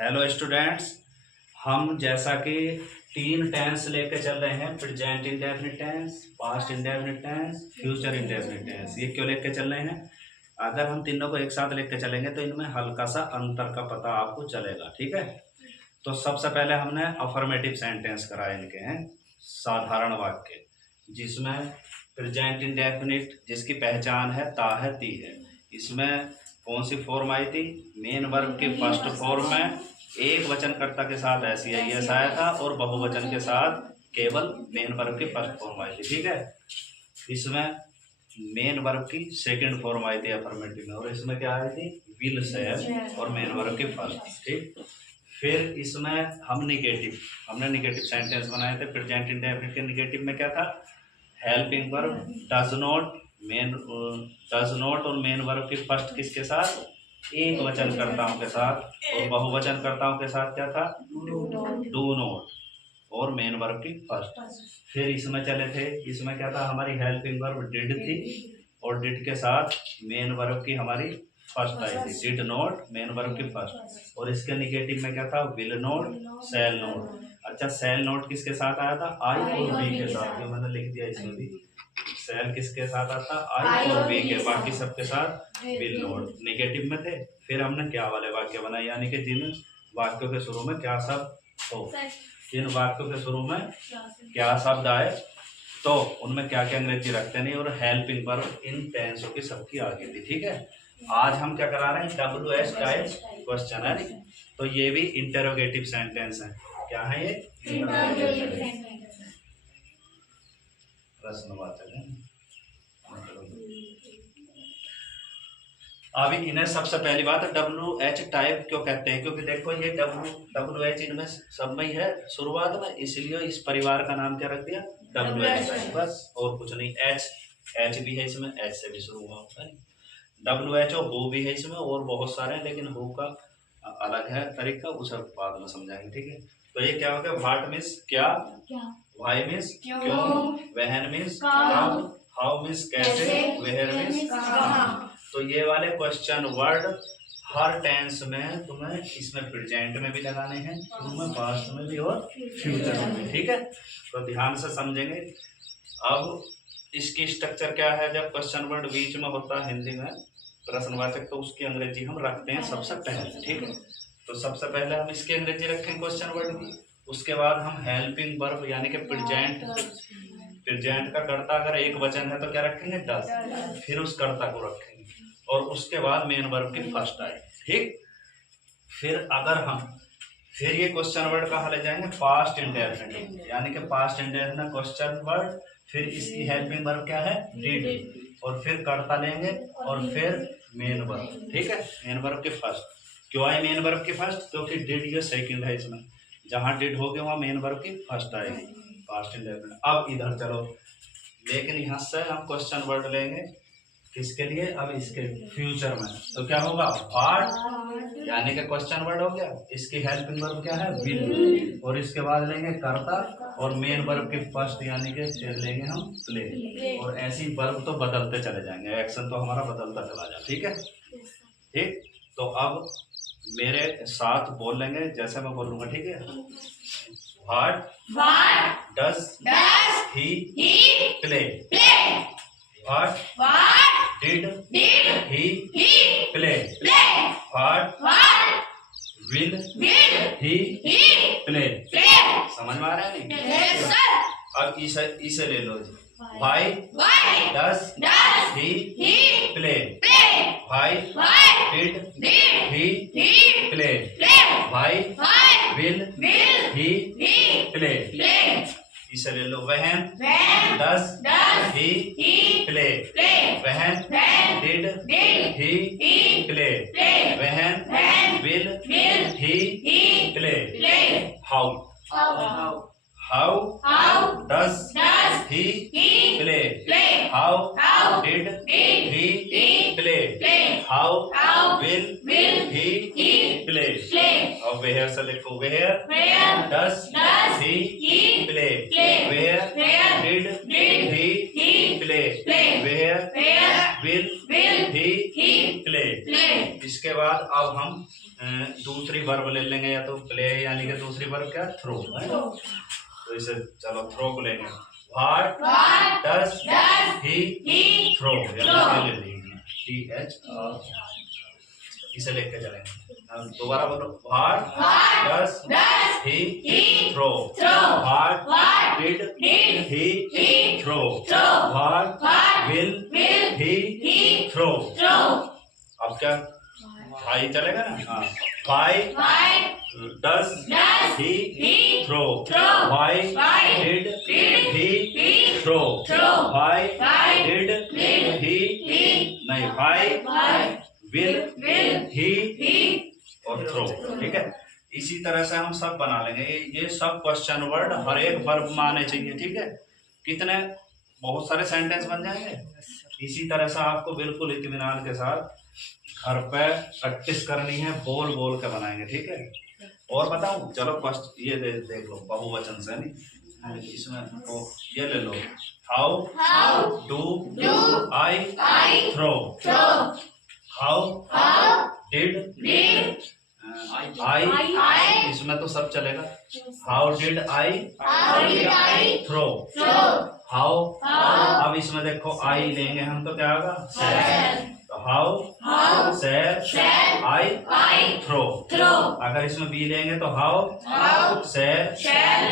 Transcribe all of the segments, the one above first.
Hello students, हम जैसा कि तीन टेंस लेके चल रहे हैं, present indefinite tense, past indefinite tense, future indefinite tense. ये क्यों लेके चल रहे हैं? अगर हम तीनों को एक साथ लेके चलेंगे तो इनमें हल्का सा अंतर का पता आपको चलेगा। ठीक है, तो सबसे पहले हमने अफर्मेटिव सेंटेंस कराए इनके हैं, साधारण वाक्य, जिसमें प्रेजेंट इंडेफिनिट जिसकी पहचान है ता है ती है। इसमें कौन सी फॉर्म आई थी? मेन वर्ब की फर्स्ट फॉर्म में एक वचनकर्ता के साथ ऐसी आई एस आया था और बहुवचन के साथ केवल मेन वर्ब की फर्स्ट फॉर्म आई थी। ठीक है, इसमें मेन वर्ब की सेकंड फॉर्म आई थी अफर्मेटिव में, और इसमें क्या आई थी? विल से और मेन वर्ब की फर्स्ट। ठीक, फिर इसमें हमने निगेटिव सेंटेंस बनाए थे। प्रेजेंट इंडेफिनिट के निगेटिव में क्या था? हेल्पिंग वर्ब डज नॉट और मेन वर्ब की फर्स्ट किसके साथ? एक वचनकर्ताओं के साथ, और बहुवचनकर्ताओं के साथ क्या था? डू नॉट और मेन वर्ब की फर्स्ट। फिर इसमें चले थे, इसमें क्या था? हमारी हेल्पिंग वर्ब डिड थी और डिड के साथ मेन वर्ब की हमारी फर्स्ट आई थी, डिड नॉट मेन वर्ब की फर्स्ट। और इसके निगेटिव में क्या था? Will not, shall not. अच्छा, शैल नॉट किसके साथ आया था? आई और बी के साथ। ये मैंने लिख दिया इसमें भी, शैल किसके साथ आता? आई और बी के, बाकी सबके साथ विल नॉट निगेटिव में थे। फिर हमने क्या वाले वाक्य बनाए, यानी कि जिन वाक्यों के शुरू में क्या शब्द हो, जिन वाक्यों के शुरू में क्या शब्द आए तो उनमें क्या क्या अंग्रेजी रखते नहीं, और हेल्पिंग वर्ब इन टेंसों की सबकी आगे थी। ठीक है, आज हम क्या करा रहे हैं? WH टाइप क्वेश्चन है, तो ये भी इंटेरोगेटिव सेंटेंस है। क्या है ये? प्रश्नवाचक है। अभी इन्हें सबसे पहली बात WH टाइप क्यों कहते हैं? क्योंकि देखो ये WH इनमें सब में ही है शुरुआत में, इसलिए इस परिवार का नाम क्या रख दिया? WH टाइप, बस और कुछ नहीं। H भी है इसमें, H से भी शुरू हुआ है। WHO हु भी है इसमें, और बहुत सारे हैं, लेकिन हु का अलग है तरीका, उसे बाद में समझाएंगे। ठीक है, तो ये क्या हो गया? व्हाट मीन्स क्या, व्हाई मीन्स क्यों, व्हेन मीन्स कब, हाउ मीन्स कैसे, वेयर मीन्स कहाँ। तो ये वाले क्वेश्चन वर्ड हर टेंस में तुम्हें इसमें प्रेजेंट में भी लगाने हैं, तुम्हें पास्ट में भी और फ्यूचर में भी। ठीक है, तो ध्यान से समझेंगे। अब इसकी स्ट्रक्चर क्या है? जब क्वेश्चन वर्ड बीच में होता है हिंदी में प्रश्नवाचक, तो उसकी अंग्रेजी हम रखते हैं सबसे पहले। ठीक है, तो सबसे पहले हम इसकी अंग्रेजी रखेंगे क्वेश्चन वर्ड की, उसके बाद हम हेल्पिंग वर्ब यानी कि प्रेजेंट का कर्ता अगर एक वचन है तो क्या रखेंगे? डज, फिर उस कर्ता को रखेंगे, और उसके बाद मेन वर्ब की फर्स्ट आए। ठीक, फिर ये क्वेश्चन वर्ड कहाँ ले जाएंगे? पास्ट इंडेफिनिट, यानी कि पास्ट इंडेफिनिट क्वेश्चन वर्ड, फिर इसकी हेल्पिंग वर्ब क्या है? डिड, और फिर कर्ता लेंगे, और फिर मेन वर्ब। ठीक है, मेन वर्ब की फर्स्ट। क्यों आई मेन वर्ब की फर्स्ट? क्योंकि डिड ये सेकंड है, इसमें जहां डिड हो गया वहां मेन वर्ब की फर्स्ट आएगी, पास्ट इंडेफिनिट। अब इधर चलो, लेकिन यहाँ से हम क्वेश्चन वर्ड लेंगे किसके लिए? अब इसके फ्यूचर में, तो क्या होगा? व्हाट, यानी कि क्वेश्चन वर्ड हो गया, इसकी हेल्पिंग वर्ब क्या है? विल, और इसके बाद लेंगे कर्ता, और मेन वर्ब की फर्स्ट यानी कि फिर लेंगे हम प्ले, और ऐसी वर्ब तो बदलते चले जाएंगे, एक्शन तो हमारा बदलता चला जाए। ठीक है, ठीक, तो अब मेरे साथ बोल लेंगे जैसे मैं बोलूंगा। ठीक है, what does he play, what did he play, what will he play. समझ में आ रहा है नहीं? अब इसे ले लो जी। Why does he play, why did he play, why will he play. इसे ले लो। When does he play, when did he play, when will he play. How does he play, how did he play, how will he play. अब where से लिखो, where does he play, where did he play, where will he play. इसके बाद अब हम दूसरी verb ले लेंगे, या तो प्ले यानी कि दूसरी वर्ब क्या, थ्रो है। तो इसे चलो थ्रो को लेंगे, व्हाट डस ही थ्रो, यानी ले लेंगे TH, इसे लेके चलेंगे। हम दोबारा बोलो, what does he throw, what did he throw, what will he throw. अब क्या भाई चलेगा ना, हाँ, भाई डस ही थ्रो, भाई डिड ही थ्रो, भाई डिड ही नहीं, भाई विल ही और थ्रो। ठीक है, इसी तरह से हम सब बना लेंगे। ये सब क्वेश्चन वर्ड हर एक वर्ब में आने चाहिए। ठीक है, कितने बहुत सारे सेंटेंस बन जाएंगे। इसी तरह से आपको बिल्कुल इत्मीनान के साथ घर पे प्रैक्टिस करनी है, बोल बोल के बनाएंगे। ठीक है, और बताऊं, चलो फर्स्ट ये देख लो बहुवचन से, नहीं इसमें तो ये ले लो, how do I throw, how did I, इसमें तो सब चलेगा, how did I throw, how, अब इसमें देखो आई लेंगे हम तो क्या होगा, तो हाउ शैल आई थ्रो। अगर इसमें बी लेंगे तो हाउ शैल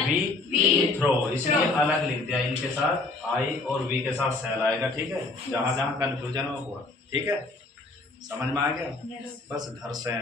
वी थ्रो, इसलिए अलग लिख दिया, इनके साथ आई और वी के साथ शैल आएगा। ठीक है, जहां जहां कंफ्यूजन हो हुआ। ठीक है, समझ में आ गया, बस घर से